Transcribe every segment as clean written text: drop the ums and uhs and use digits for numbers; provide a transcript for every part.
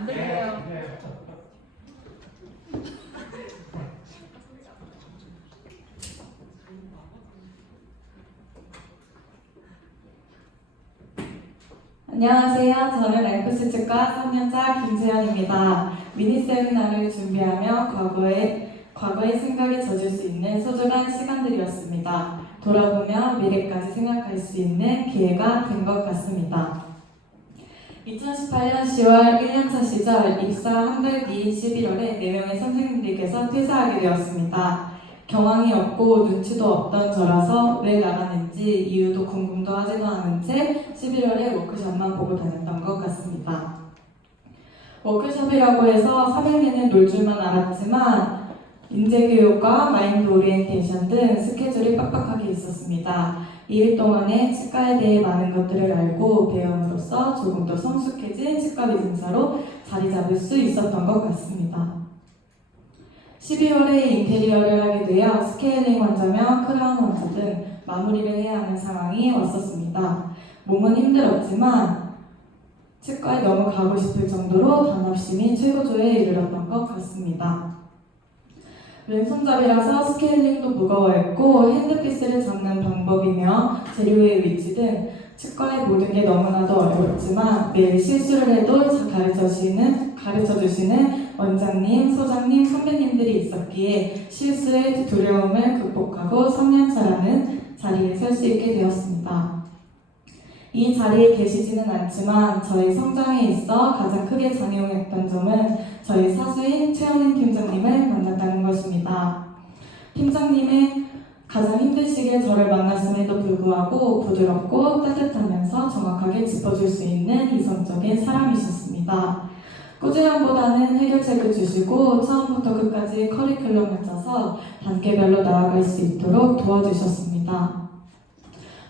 안 들려요. 안녕하세요. 저는 랭크스 측과 3년차 김세연입니다. 미니 세미나를 준비하며 과거의 생각에 젖을 수 있는 소중한 시간들이었습니다. 돌아보며 미래까지 생각할 수 있는 기회가 된 것 같습니다. 2018년 10월 1년차 시절 입사 한 달 뒤인 11월에 4명의 선생님들께서 퇴사하게 되었습니다. 경황이 없고 눈치도 없던 저라서 왜 나가는지 이유도 궁금도 하지도 않은 채 11월에 워크숍만 보고 다녔던 것 같습니다. 워크숍이라고 해서 3일 내내 놀 줄만 알았지만 인재교육과 마인드 오리엔테이션 등 스케줄이 빡빡하게 있었습니다. 2일 동안에 치과에 대해 많은 것들을 알고 배움으로써 조금 더 성숙해진 치과 위생사로 자리 잡을 수 있었던 것 같습니다. 12월에 인테리어를 하게 되어 스케일링 환자며 크라운 환자 등 마무리를 해야 하는 상황이 왔었습니다. 몸은 힘들었지만 치과에 너무 가고 싶을 정도로 단합심이 최고조에 이르렀던 것 같습니다. 왼손잡이라서 스케일링도 무거워했고 핸드피스를 잡는 방법이며 재료의 위치 등 치과의 모든 게 너무나도 어려웠지만 매일 실수를 해도 가르쳐주시는 원장님, 소장님, 선배님들이 있었기에 실수의 두려움을 극복하고 3년차라는 자리에 설 수 있게 되었습니다. 이 자리에 계시지는 않지만 저희 성장에 있어 가장 크게 작용했던 점은 저희 사수인 최원인 팀장님을 만났다는 것입니다. 팀장님의 가장 힘든 시기에 저를 만났음에도 불구하고 부드럽고 따뜻하면서 정확하게 짚어줄 수 있는 이성적인 사람이셨습니다. 꾸준함보다는 해결책을 주시고 처음부터 끝까지 커리큘럼을 짜서 단계별로 나아갈 수 있도록 도와주셨습니다.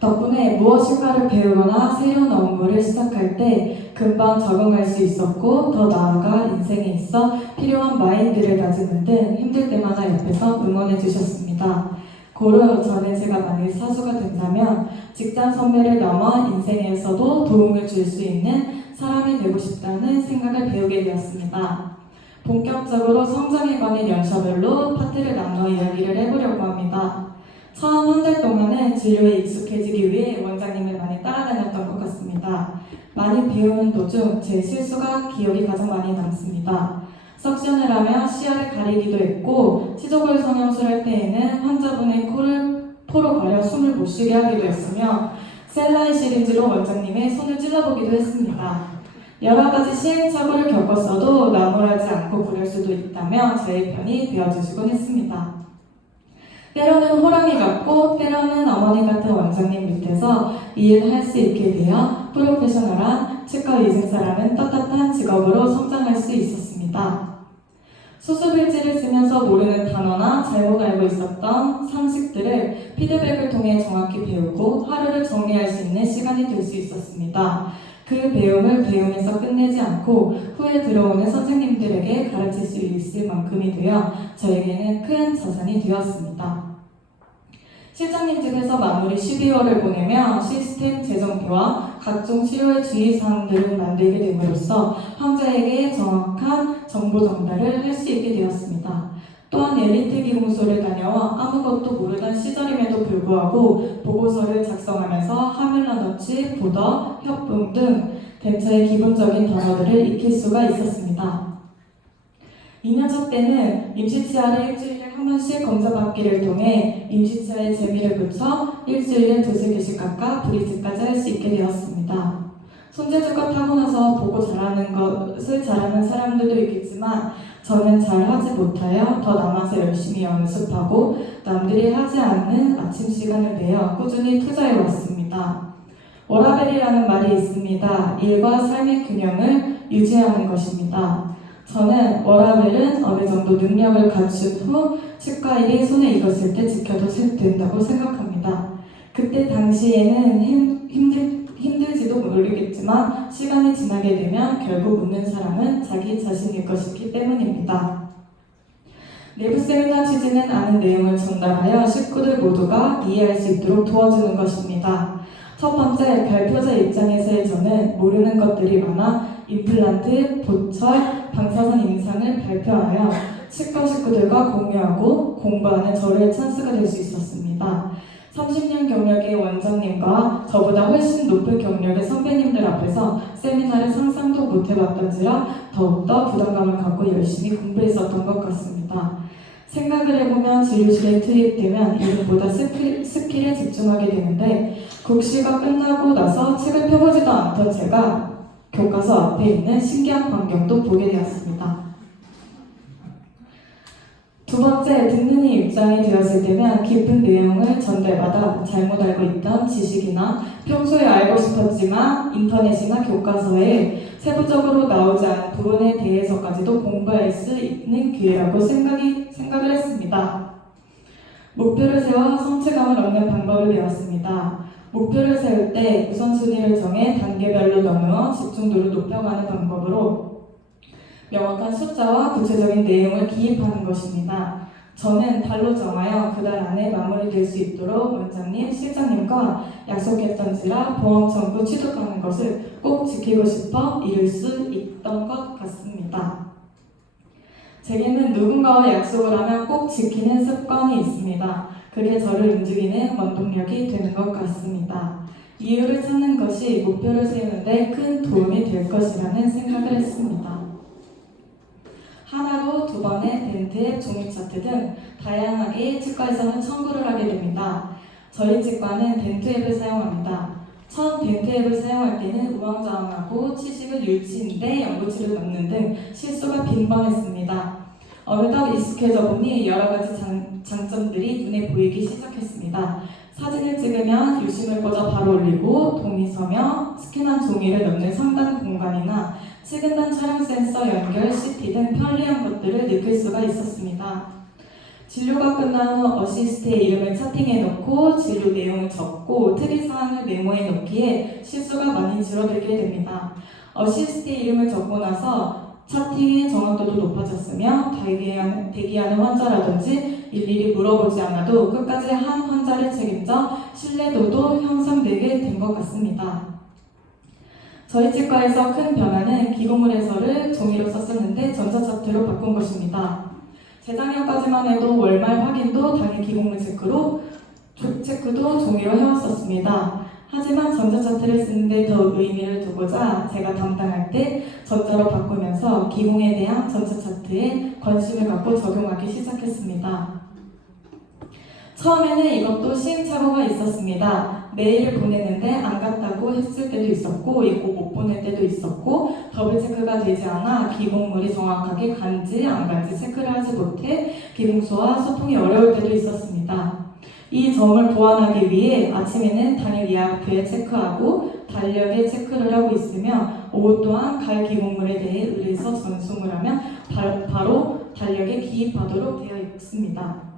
덕분에 무엇인가를 배우거나 새로운 업무를 시작할 때 금방 적응할 수 있었고 더 나아가 인생에 있어 필요한 마인드를 다지는 등 힘들 때마다 옆에서 응원해 주셨습니다. 고로 저는 제가 만일 사수가 된다면 직장 선배를 넘어 인생에서도 도움을 줄 수 있는 사람이 되고 싶다는 생각을 배우게 되었습니다. 본격적으로 성장에 관한 연차별로 파트를 나눠 이야기를 해보려고 합니다. 처음 한 달 동안은 진료에 익숙해지기 위해 원장님을 많이 따라다녔던 것 같습니다. 많이 배우는 도중 제 실수가 기억이 가장 많이 남습니다. 석션을 하며 시야를 가리기도 했고 치조골 성형술 할 때에는 환자분의 코를 포로 가려 숨을 못 쉬게 하기도 했으며 셀라인 시리즈로 원장님의 손을 찔러보기도 했습니다. 여러 가지 시행착오를 겪었어도 나무라지 않고 부를 수도 있다며 저의 편이 되어주시곤 했습니다. 때로는 호랑이 같고 때로는 어머니 같은 원장님 밑에서 일을 할 수 있게 되어 프로페셔널한 치과 위생사라는 떳떳한 직업으로 성장할 수 있었습니다. 수습일지를 쓰면서 모르는 단어나 잘못 알고 있었던 상식들을 피드백을 통해 정확히 배우고 하루를 정리할 수 있는 시간이 될 수 있었습니다. 그 배움을 배우면서 끝내지 않고 후에 들어오는 선생님들에게 가르칠 수 있을 만큼이 되어 저에게는 큰 자산이 되었습니다. 실장님 집에서 마무리 12월을 보내며 시스템 재정비와 각종 치료의 주의사항들을 만들게 됨으로써 환자에게 정확한 정보 전달을 할 수 있게 되었습니다. 또한 엘리트 기공소를 다녀와 아무것도 모르던 시절임에도 불구하고 보고서를 작성하면서 하밀러 너치, 부더, 협분 등 덴처의 기본적인 단어들을 익힐 수가 있었습니다. 2년차 때는 임시치아를 일주일에 한 번씩 검사받기를 통해 임시치아에 재미를 붙여 일주일에 2-3개씩 각각 브리즈까지 할 수 있게 되었습니다. 손재주가 타고나서 보고 잘하는 것을 잘하는 사람들도 있겠지만 저는 잘하지 못하여 더 남아서 열심히 연습하고 남들이 하지 않는 아침 시간을 내어 꾸준히 투자해 왔습니다. 워라벨이라는 말이 있습니다. 일과 삶의 균형을 유지하는 것입니다. 저는 워라벨은 어느 정도 능력을 갖춘 후 치과 일이 손에 익었을 때 지켜도 된다고 생각합니다. 그때 당시에는 힘들지도 모르겠지만 시간이 지나게 되면 결국 웃는 사람은 자기 자신일 것이기 때문입니다. 내부 세미나 취지는 아는 내용을 전달하여 식구들 모두가 이해할 수 있도록 도와주는 것입니다. 첫 번째, 발표자 입장에서의 저는 모르는 것들이 많아 임플란트, 보철, 방사선 임상을 발표하여 치과 식구들과 공유하고 공부하는 저를 찬스가 될 수 있었습니다. 30년 경력의 원장님과 저보다 훨씬 높은 경력의 선배님들 앞에서 세미나를 상상도 못 해봤던지라 더욱더 부담감을 갖고 열심히 공부했었던 것 같습니다. 생각을 해보면 진료실에 투입되면 이름보다 스킬에 집중하게 되는데 국시가 끝나고 나서 책을 펴보지도 않던 제가 교과서 앞에 있는 신기한 광경도 보게 되었습니다. 두 번째, 듣는 이 입장이 되었을 때면 깊은 내용을 전달받아 잘못 알고 있던 지식이나 평소에 알고 싶었지만 인터넷이나 교과서에 세부적으로 나오지 않은 부분에 대해서까지도 공부할 수 있는 기회라고 생각을 했습니다. 목표를 세워 성취감을 얻는 방법을 배웠습니다. 목표를 세울 때 우선순위를 정해 단계별로 나누어 집중도를 높여가는 방법으로 명확한 숫자와 구체적인 내용을 기입하는 것입니다. 저는 달로 정하여 그달 안에 마무리될 수 있도록 원장님, 실장님과 약속했던지라 보험 청구 취득하는 것을 꼭 지키고 싶어 이룰 수 있던 것 같습니다. 제게는 누군가와 약속을 하면 꼭 지키는 습관이 있습니다. 그게 저를 움직이는 원동력이 되는 것 같습니다. 이유를 찾는 것이 목표를 세우는데 큰 도움이 될 것이라는 생각을 했습니다. 하나로 두 번의 덴트앱, 종이 차트 등 다양하게 치과에서는 청구를 하게 됩니다. 저희 치과는 덴트앱을 사용합니다. 처음 덴트앱을 사용할 때는 우왕좌왕하고 치식을 유치인데 연구치를 넣는 등 실수가 빈번했습니다. 어느덧 익숙해져 보니 여러 가지 장점들이 눈에 보이기 시작했습니다. 사진을 찍으면 유심을 꽂아 바로 올리고 동의 서명, 스캔한 종이를 넣는 3단 공간이나 식은단 촬영 센서 연결, CT 등 편리한 것들을 느낄 수가 있었습니다. 진료가 끝난 후 어시스트의 이름을 차팅해 놓고 진료 내용을 적고 특이사항을 메모해 놓기에 실수가 많이 줄어들게 됩니다. 어시스트의 이름을 적고 나서 차팅의 정확도도 높아졌으며 대기하는 환자라든지 일일이 물어보지 않아도 끝까지 한 환자를 책임져 신뢰도도 향상되게 된 것 같습니다. 저희 치과에서 큰 변화는 기고물해설을 종이로 썼었는데 전자차트로 바꾼 것입니다. 재작년까지만 해도 월말 확인도 당일 기고물 체크도 종이로 해왔었습니다. 하지만 전자차트를 쓰는데 더 의미를 두고자 제가 담당할 때 전자로 바꾸면서 기공에 대한 전자차트에 관심을 갖고 적용하기 시작했습니다. 처음에는 이것도 시행착오가 있었습니다. 메일을 보내는데 안 갔다고 했을 때도 있었고 읽고 못 보낼 때도 있었고 더블 체크가 되지 않아 기공물이 정확하게 간지 안 간지 체크를 하지 못해 기공소와 소통이 어려울 때도 있었습니다. 이 점을 보완하기 위해 아침에는 당일 예약표에 체크하고 달력에 체크를 하고 있으며 오후 또한 갈 기공물에 대해 의뢰서 전송을 하면 바로 달력에 기입하도록 되어 있습니다.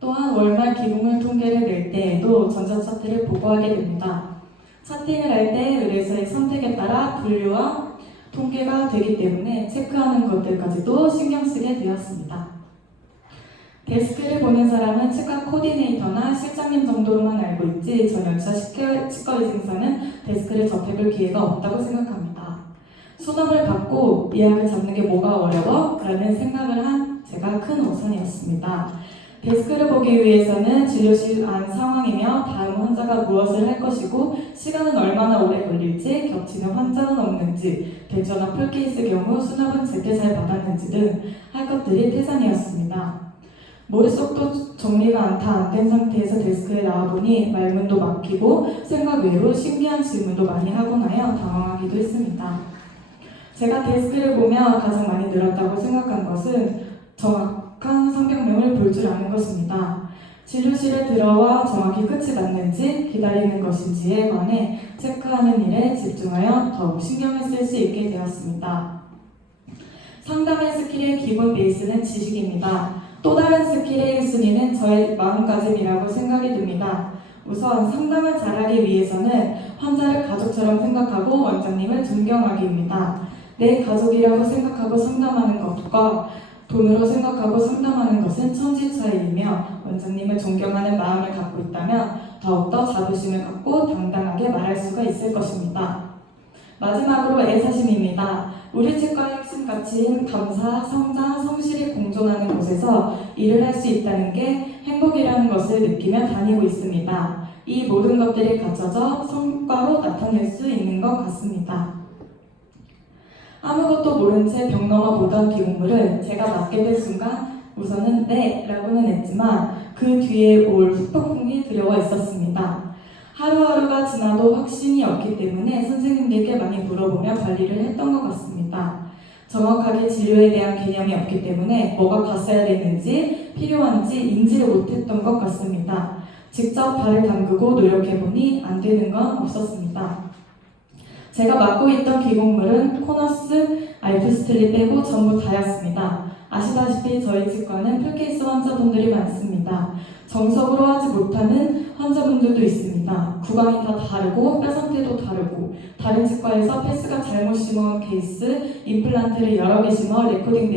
또한 월말 기공물 통계를 낼 때에도 전자차트를 보고하게 됩니다. 차팅을 할 때 의뢰서의 선택에 따라 분류와 통계가 되기 때문에 체크하는 것들까지도 신경 쓰게 되었습니다. 데스크를 보는 사람은 치과 코디네이터나 실장님 정도로만 알고 있지 전연차 치과의증사는 데스크를 접해볼 기회가 없다고 생각합니다. 수납을 받고 예약을 잡는 게 뭐가 어려워? 라는 생각을 한 제가 큰 오산이었습니다. 데스크를 보기 위해서는 진료실 안 상황이며 다음 환자가 무엇을 할 것이고 시간은 얼마나 오래 걸릴지, 겹치는 환자는 없는지, 대처나 풀케이스 경우 수납은 제때 잘 받았는지 등 할 것들이 태산이었습니다. 머릿속도 정리가 다 안 된 상태에서 데스크에 나와보니 말문도 막히고 생각 외로 신기한 질문도 많이 하고 나여 당황하기도 했습니다. 제가 데스크를 보며 가장 많이 늘었다고 생각한 것은 정확한 성경명을 볼 줄 아는 것입니다. 진료실에 들어와 정확히 끝이 났는지 기다리는 것인지에 관해 체크하는 일에 집중하여 더욱 신경을 쓸 수 있게 되었습니다. 상담의 스킬의 기본 베이스는 지식입니다. 또 다른 스킬의 1순위는 저의 마음가짐이라고 생각이 듭니다. 우선 상담을 잘하기 위해서는 환자를 가족처럼 생각하고 원장님을 존경하기입니다. 내 가족이라고 생각하고 상담하는 것과 돈으로 생각하고 상담하는 것은 천지차이이며 원장님을 존경하는 마음을 갖고 있다면 더욱더 자부심을 갖고 당당하게 말할 수가 있을 것입니다. 마지막으로 애사심입니다. 우리 치과의 핵심 가치인 감사, 성장, 성실이 공존하는 곳에서 일을 할 수 있다는 게 행복이라는 것을 느끼며 다니고 있습니다. 이 모든 것들이 갖춰져 성과로 나타낼 수 있는 것 같습니다. 아무것도 모른 채 벽 넘어 보던 기록물을 제가 맡게 된 순간 우선은 네 라고는 했지만 그 뒤에 올 후폭풍이 두려워 있었습니다. 하루하루가 지나도 확신이 없기 때문에 선생님들께 많이 물어보며 관리를 했던 것 같습니다. 정확하게 진료에 대한 개념이 없기 때문에 뭐가 갔어야 되는지 필요한지 인지를 못했던 것 같습니다. 직접 발을 담그고 노력해보니 안 되는 건 없었습니다. 제가 맡고 있던 기공물은 코너스, 알프스틸리 빼고 전부 다였습니다. 아시다시피 저희 치과는 풀케이스 환자분들이 많습니다. 정석으로 하지 못하는 환자분들도 있습니다. 구강이 다 다르고 뼈 상태도 다르고 다른 치과에서 패스가 잘못 심어온 케이스, 임플란트를 여러 개 심어 레코딩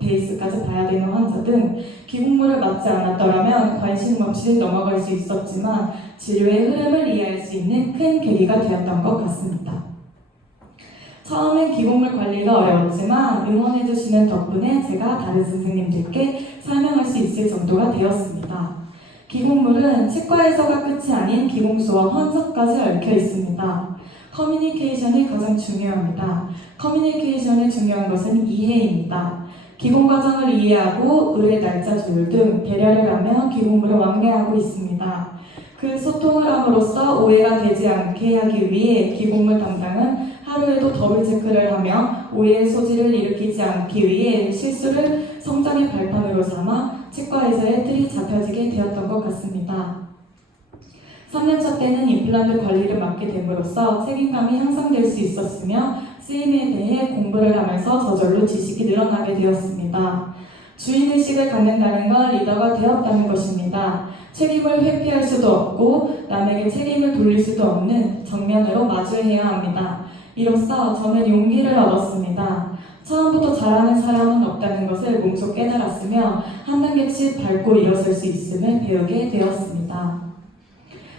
베이스까지 봐야 되는 환자 등 기공물을 맞지 않았더라면 관심 없이 넘어갈 수 있었지만 진료의 흐름을 이해할 수 있는 큰 계기가 되었던 것 같습니다. 처음엔 기공물 관리가 어려웠지만 응원해주시는 덕분에 제가 다른 선생님들께 설명할 수 있을 정도가 되었습니다. 기공물은 치과에서가 끝이 아닌 기공수와 환자까지 얽혀 있습니다. 커뮤니케이션이 가장 중요합니다. 커뮤니케이션이 중요한 것은 이해입니다. 기공 과정을 이해하고 의뢰 날짜 조율 등 배려를 하며 기공물을 왕래하고 있습니다. 그 소통을 함으로써 오해가 되지 않게 하기 위해 기공물 담당은 하루에도 더블 체크를 하며 오해의 소지를 일으키지 않기 위해 실수를 성장의 발판으로 삼아 치과에서의 틀이 잡혀지게 되었던 것 같습니다. 3년차 때는 임플란트 관리를 맡게 됨으로써 책임감이 향상될 수 있었으며 쓰임에 대해 공부를 하면서 저절로 지식이 늘어나게 되었습니다. 주인의식을 갖는다는 건 리더가 되었다는 것입니다. 책임을 회피할 수도 없고 남에게 책임을 돌릴 수도 없는 정면으로 마주해야 합니다. 이로써 저는 용기를 얻었습니다. 처음부터 잘하는 사람은 없다는 것을 몸소 깨달았으며 한 단계씩 밟고 일어설 수 있음을 배우게 되었습니다.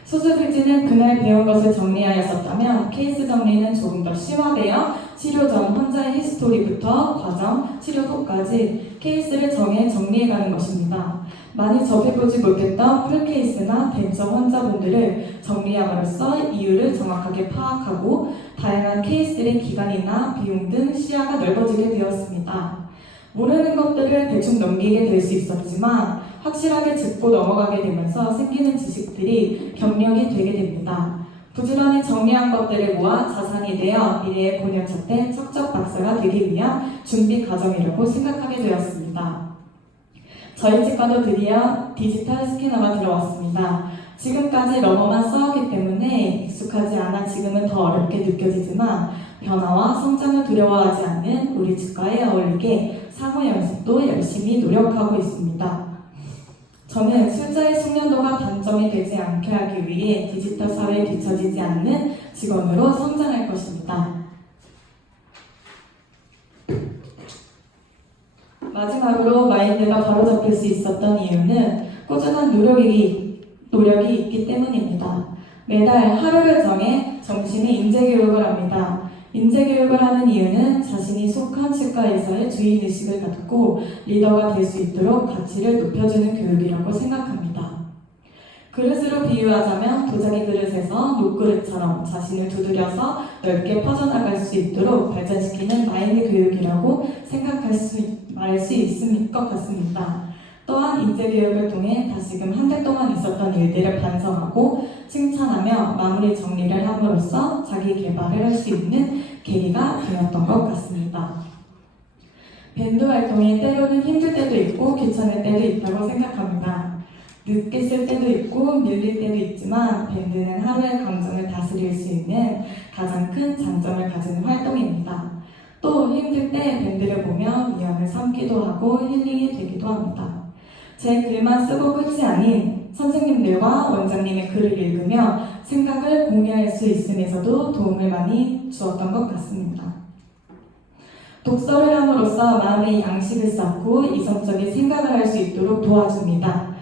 수습일지는 그날 배운 것을 정리하였었다면 케이스 정리는 조금 더 심화되어 치료 전 환자의 히스토리부터 과정, 치료 후까지 케이스를 정리해가는 것입니다. 많이 접해보지 못했던 풀케이스나 댄서 환자분들을 정리함으로써 이유를 정확하게 파악하고 다양한 케이스의 기간이나 비용 등 시야가 넓어지게 되었습니다. 모르는 것들을 대충 넘기게 될 수 있었지만 확실하게 짚고 넘어가게 되면서 생기는 지식들이 경력이 되게 됩니다. 부지런히 정리한 것들을 모아 자산이 되어 미래의 본연차 때 척척 박사가 되기 위한 준비 과정이라고 생각하게 되었습니다. 저희 치과도 드디어 디지털 스캐너가 들어왔습니다. 지금까지 러너만 써왔기 때문에 익숙하지 않아 지금은 더 어렵게 느껴지지만 변화와 성장을 두려워하지 않는 우리 치과에 어울리게 사무 연습도 열심히 노력하고 있습니다. 저는 숫자의 숙련도가 단점이 되지 않게 하기 위해 디지털 사회에 뒤처지지 않는 직원으로 성장할 것입니다. 마지막으로 마인드가 바로잡힐 수 있었던 이유는 꾸준한 노력이 있기 때문입니다. 매달 하루를 정해 정신의 인재교육을 합니다. 인재교육을 하는 이유는 자신이 속한 치과에서의 주인의식을 갖고 리더가 될 수 있도록 가치를 높여주는 교육이라고 생각합니다. 그릇으로 비유하자면 도자기 그릇에서 녹그릇처럼 자신을 두드려서 넓게 퍼져나갈 수 있도록 발전시키는 마인드 교육이라고 말할 수 있을 것 같습니다. 또한 인재교육을 통해 다시금 한 달 동안 있었던 일들을 반성하고 칭찬하며 마무리 정리를 함으로써 자기 개발을 할 수 있는 계기가 되었던 것 같습니다. 밴드 활동이 때로는 힘들 때도 있고 귀찮을 때도 있다고 생각합니다. 늦게 쓸 때도 있고 밀릴 때도 있지만 밴드는 하루의 감정을 다스릴 수 있는 가장 큰 장점을 가지는 활동입니다. 또 힘들 때 밴드를 보며 위안을 삼기도 하고 힐링이 되기도 합니다. 제 글만 쓰고 끝이 아닌 선생님들과 원장님의 글을 읽으며 생각을 공유할 수 있음에서도 도움을 많이 주었던 것 같습니다. 독서를 함으로써 마음의 양식을 쌓고 이성적인 생각을 할 수 있도록 도와줍니다.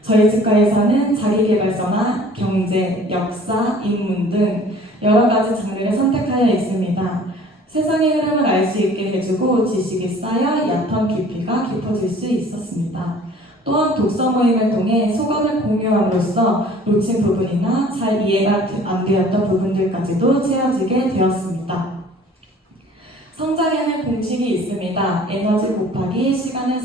저희 치과에서는 자기계발서나 경제, 역사, 인문 등 여러 가지 장르를 선택하여 있습니다. 세상의 흐름을 알 수 있게 해주고 지식이 쌓여 얕은 깊이가 깊어질 수 있었습니다. 또한 독서 모임을 통해 소감을 공유함으로써 놓친 부분이나 잘 이해가 안 되었던 부분들까지도 채워지게 되었습니다. 성장에는 공식이 있습니다. 에너지 곱하기 시간은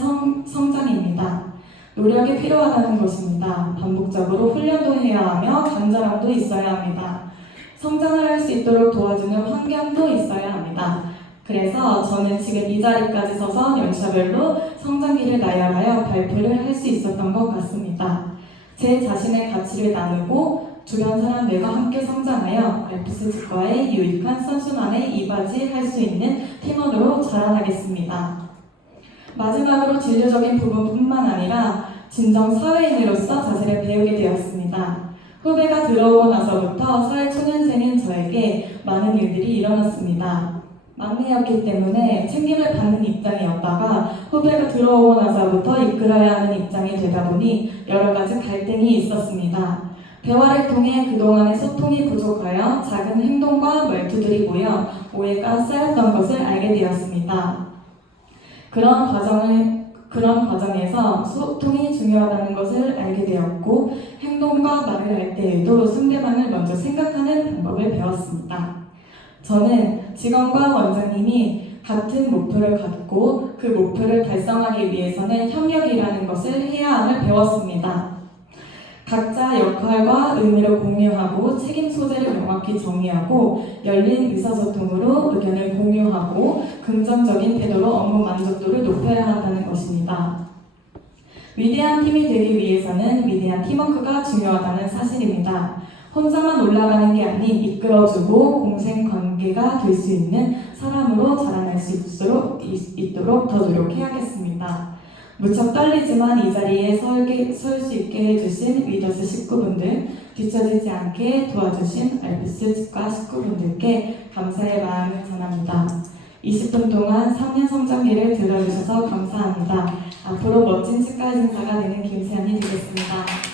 성장입니다. 노력이 필요하다는 것입니다. 반복적으로 훈련도 해야 하며 간절함도 있어야 합니다. 성장을 할 수 있도록 도와주는 환경도 있어야 합니다. 그래서 저는 지금 이 자리까지 서서 연차별로 성장기를 나열하여 발표를 할 수 있었던 것 같습니다. 제 자신의 가치를 나누고 주변 사람들과 함께 성장하여 알프스 치과의 유익한 선순환에 이바지할 수 있는 팀원으로 자라나겠습니다. 마지막으로 진료적인 부분뿐만 아니라 진정 사회인으로서 자세를 배우게 되었습니다. 후배가 들어오고 나서부터 사회 초년생인 저에게 많은 일들이 일어났습니다. 막내였기 때문에 책임을 받는 입장이었다가 후배가 들어오고 나서부터 이끌어야 하는 입장이 되다 보니 여러 가지 갈등이 있었습니다. 대화를 통해 그동안의 소통이 부족하여 작은 행동과 말투들이 모여 오해가 쌓였던 것을 알게 되었습니다. 그런 과정에서 소통이 중요하다는 것을 알게 되었고 행동과 말을 할 때에도 상대방을 먼저 생각하는 방법을 배웠습니다. 저는 직원과 원장님이 같은 목표를 갖고 그 목표를 달성하기 위해서는 협력이라는 것을 해야 함을 배웠습니다. 각자 역할과 의미를 공유하고 책임 소재를 명확히 정의하고 열린 의사소통으로 의견을 공유하고 긍정적인 태도로 업무 만족도를 높여야 한다는 것입니다. 위대한 팀이 되기 위해서는 위대한 팀워크가 중요하다는 사실입니다. 혼자만 올라가는 게 아닌 이끌어주고 공생관계가 될 수 있는 사람으로 자라날 수 있도록 더 노력해야겠습니다. 무척 떨리지만 이 자리에 설 수 있게 해주신 위더스 식구분들, 뒤처지지 않게 도와주신 알프스 치과 식구분들께 감사의 마음을 전합니다. 20분 동안 3년 성장기를 들어주셔서 감사합니다. 앞으로 멋진 치과 의사가 되는 김세연이 되겠습니다.